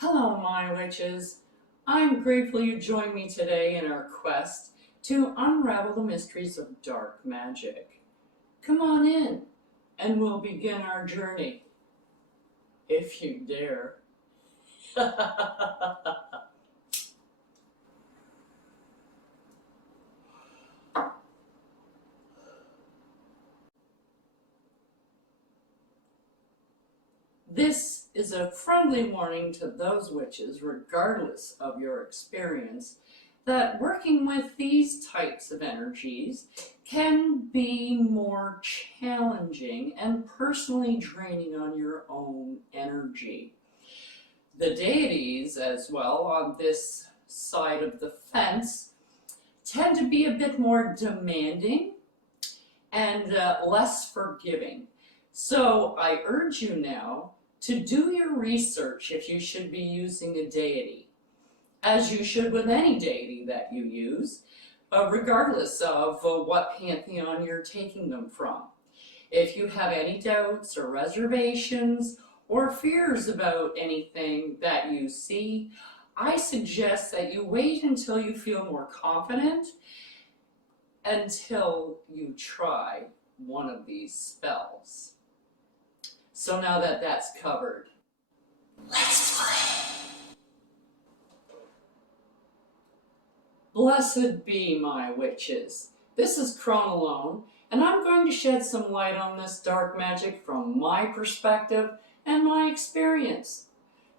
Hello, my witches. I'm grateful you joined me today in our quest to unravel the mysteries of dark magic. Come on in, and we'll begin our journey, if you dare. This is a friendly warning to those witches, regardless of your experience, that working with these types of energies can be more challenging and personally draining on your own energy. The deities, as well, on this side of the fence, tend to be a bit more demanding and less forgiving. So I urge you now to do your research if you should be using a deity, as you should with any deity that you use, regardless of what pantheon you're taking them from. If you have any doubts or reservations or fears about anything that you see, I suggest that you wait until you feel more confident until you try one of these spells. So now that that's covered, let's play. Blessed be my witches. This is Chronolone, and I'm going to shed some light on this dark magic from my perspective and my experience.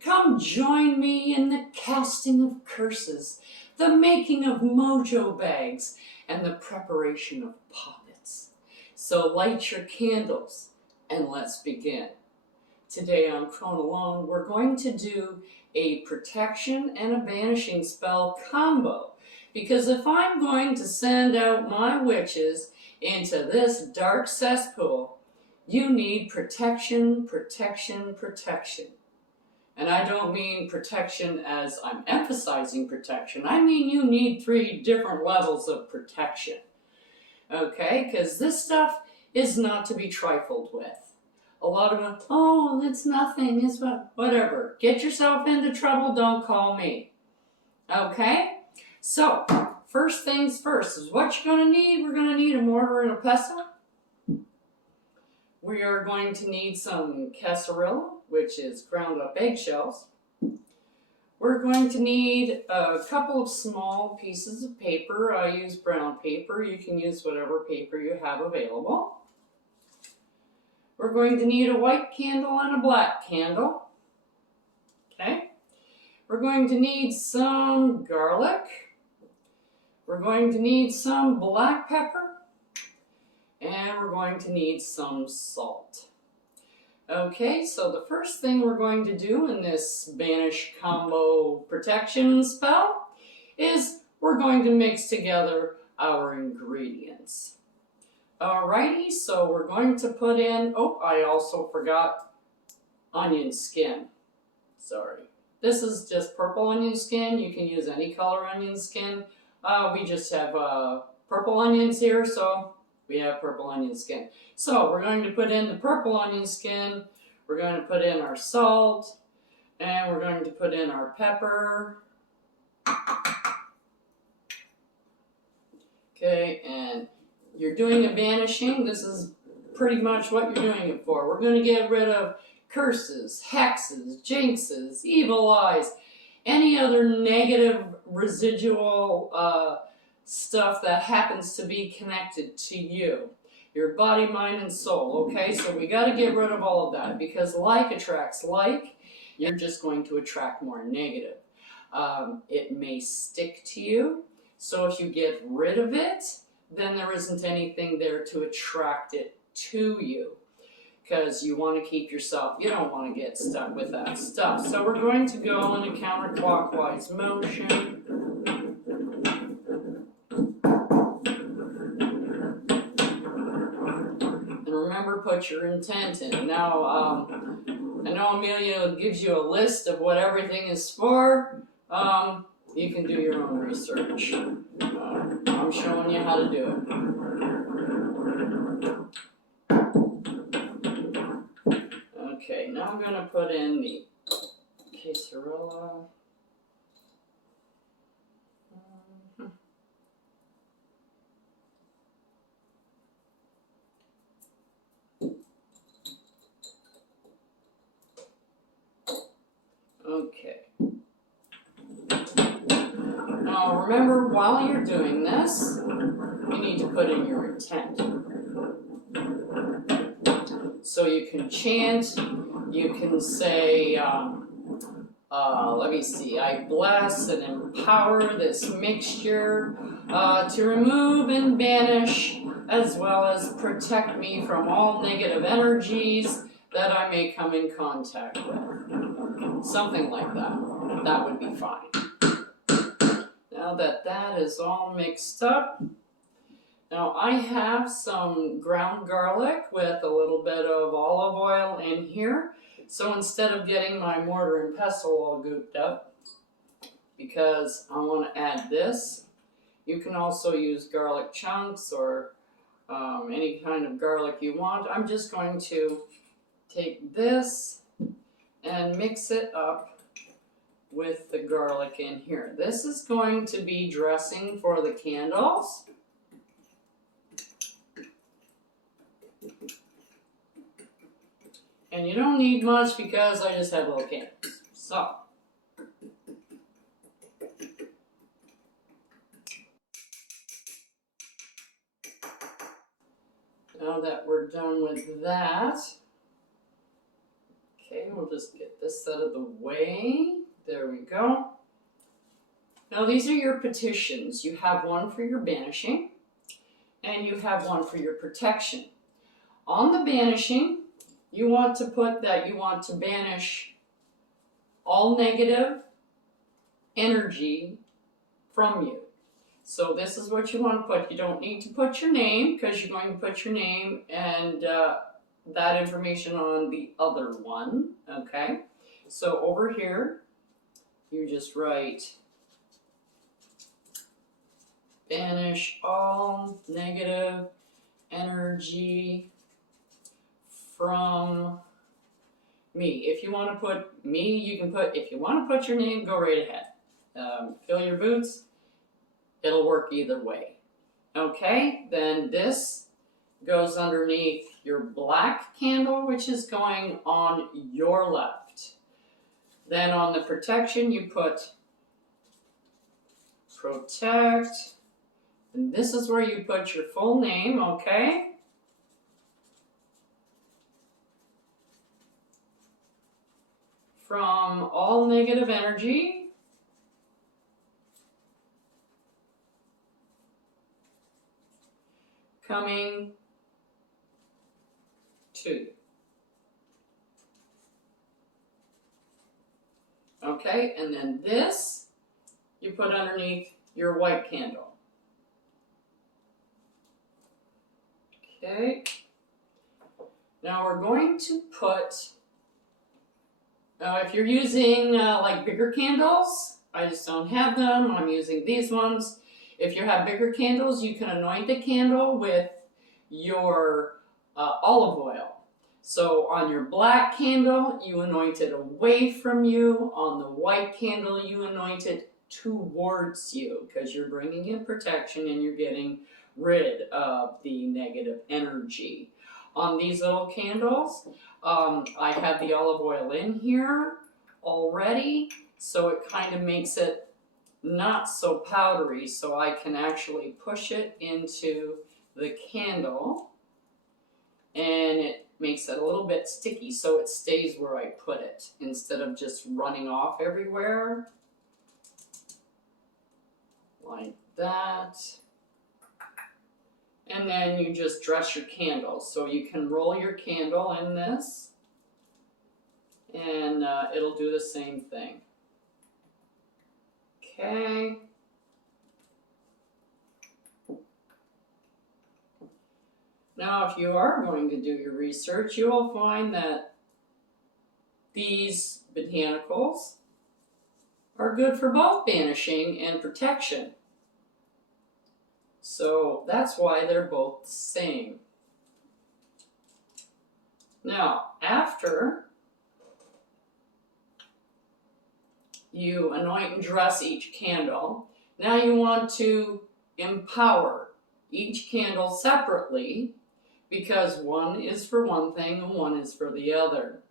Come join me in the casting of curses, the making of mojo bags, and the preparation of poppets. So light your candles and let's begin. Today on Chronolone, we're going to do a protection and a banishing spell combo, because if I'm going to send out my witches into this dark cesspool, you need protection, protection, protection. And I don't mean protection as I'm emphasizing protection. I mean you need 3 different levels of protection. Okay? Because this stuff is not to be trifled with. A lot of them, oh, it's nothing, it's whatever. Get yourself into trouble, don't call me. Okay? So, first things first is what you're going to need. We're going to need a mortar and a pestle. We are going to need some casserilla, which is ground up eggshells. We're going to need a couple of small pieces of paper. I use brown paper. You can use whatever paper you have available. We're going to need a white candle and a black candle. Okay. We're going to need some garlic. We're going to need some black pepper. And we're going to need some salt. Okay, so the first thing we're going to do in this Banish combo protection spell is we're going to mix together our ingredients. Alrighty, so we're going to put in, oh, I also forgot onion skin. Sorry. This is just purple onion skin. You can use any color onion skin. We just have purple onions here, so we have purple onion skin. So we're going to put in the purple onion skin, we're going to put in our salt, and we're going to put in our pepper. Okay, and you're doing a banishing. This is pretty much what you're doing it for. We're going to get rid of curses, hexes, jinxes, evil eyes, any other negative residual stuff that happens to be connected to you, your body, mind, and soul. Okay, so we got to get rid of all of that, because like attracts like. You're just going to attract more negative. It may stick to you, so if you get rid of it, then there isn't anything there to attract it to you, because you want to keep yourself, you don't want to get stuck with that stuff. So we're going to go in a counterclockwise motion. Remember, put your intent in. Now, I know Amelia gives you a list of what everything is for. You can do your own research. I'm showing you how to do it. Okay, now I'm going to put in the quesarilla. Cassarilla. Okay. Now remember, while you're doing this, you need to put in your intent. So you can chant, you can say, let me see, I bless and empower this mixture to remove and banish, as well as protect me from all negative energies that I may come in contact with. Something like that. That would be fine. Now that that is all mixed up, now I have some ground garlic with a little bit of olive oil in here. So instead of getting my mortar and pestle all gooped up, because I want to add this, you can also use garlic chunks or any kind of garlic you want. I'm just going to take this and mix it up with the garlic in here. This is going to be dressing for the candles. And you don't need much because I just have little candles. So, now that we're done with that, okay, we'll just get this out of the way. There we go. Now these are your petitions. You have one for your banishing, and you have one for your protection. On the banishing, you want to put that you want to banish all negative energy from you. So this is what you want to put. You don't need to put your name because you're going to put your name and that information on the other one, okay? So over here, you just write banish all negative energy from me. If you want to put me, you can put, if you want to put your name, go right ahead. Fill your boots. It'll work either way. Okay, then this goes underneath your black candle, which is going on your left. Then on the protection, you put protect, and this is where you put your full name, okay? From all negative energy. Coming to you. Okay, and then this you put underneath your white candle. Okay, now we're going to put, if you're using like bigger candles, I just don't have them, I'm using these ones. If you have bigger candles, you can anoint the candle with your olive oil. So on your black candle, you anoint it away from you. On the white candle, you anoint it towards you because you're bringing in protection and you're getting rid of the negative energy. On these little candles, I have the olive oil in here already, so it kind of makes it not so powdery, so I can actually push it into the candle and it makes it a little bit sticky so it stays where I put it instead of just running off everywhere like that. And then you just dress your candle, so you can roll your candle in this and it'll do the same thing. Okay. Now, if you are going to do your research, you will find that these botanicals are good for both banishing and protection. So that's why they're both the same. Now, after You anoint and dress each candle. Now you want to empower each candle separately, because one is for one thing and one is for the other.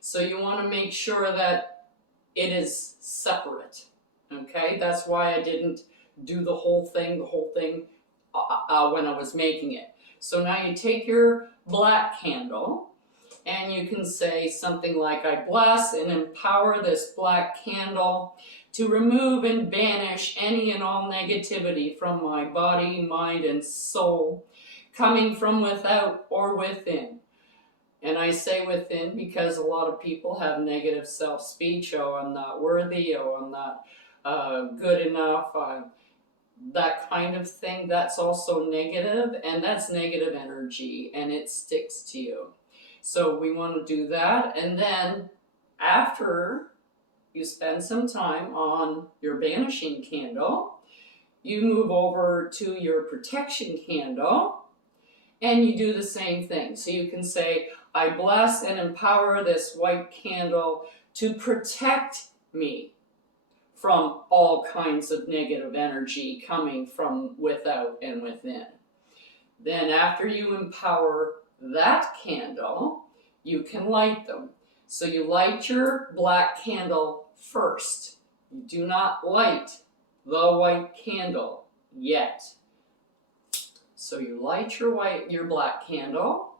So you want to make sure that it is separate. Okay, that's why I didn't do the whole thing when I was making it. So now you take your black candle and you can say something like, I bless and empower this black candle to remove and banish any and all negativity from my body, mind, and soul, coming from without or within. And I say within because a lot of people have negative self-speech. Oh, I'm not worthy. Oh, I'm not good enough. That kind of thing, that's also negative, and that's negative energy, and it sticks to you. So we want to do that, and then after you spend some time on your banishing candle, you move over to your protection candle, and you do the same thing. So you can say, I bless and empower this white candle to protect me from all kinds of negative energy coming from without and within. Then after you empower that candle, you can light them. So you light your black candle first. You do not light the white candle yet. So you light your black candle.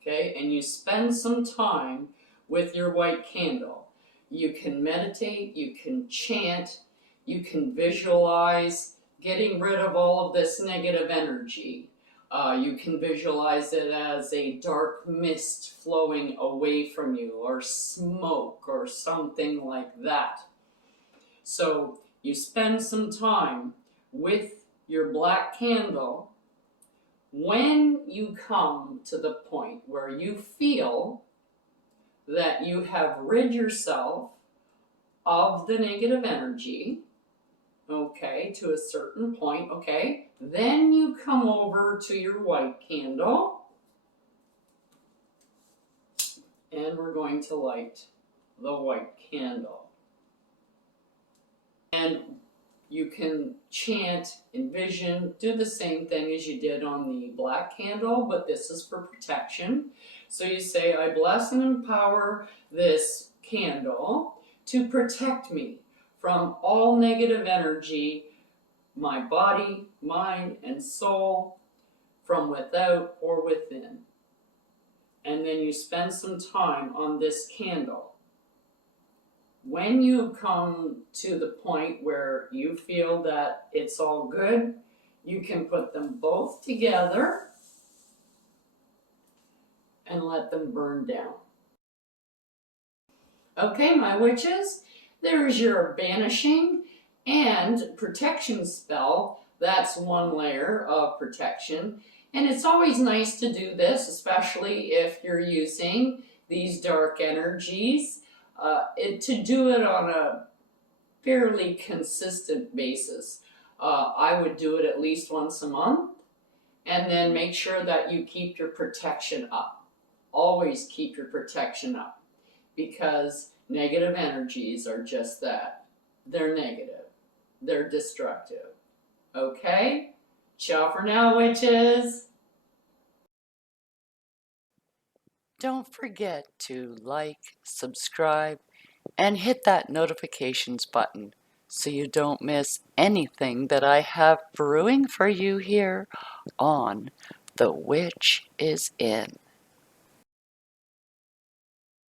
Okay, and you spend some time with your white candle. You can meditate, you can chant, you can visualize getting rid of all of this negative energy. You can visualize it as a dark mist flowing away from you, or smoke, or something like that. So you spend some time with your black candle. When you come to the point where you feel that you have rid yourself of the negative energy, okay, to a certain point, okay, then you come over to your white candle, and we're going to light the white candle. And you can chant, envision, do the same thing as you did on the black candle, but this is for protection. So you say, I bless and empower this candle to protect me from all negative energy, my body, mind, and soul, from without or within. And then you spend some time on this candle. When you come to the point where you feel that it's all good, you can put them both together and let them burn down. Okay, my witches, there's your banishing and protection spell. That's one layer of protection. And it's always nice to do this, especially if you're using these dark energies. To do it on a fairly consistent basis. I would do it at least once a month, and then make sure that you keep your protection up. Always keep your protection up, because negative energies are just that. They're negative. They're destructive. Okay? Ciao for now, witches. Don't forget to like, subscribe, and hit that notifications button so you don't miss anything that I have brewing for you here on The Witch is In.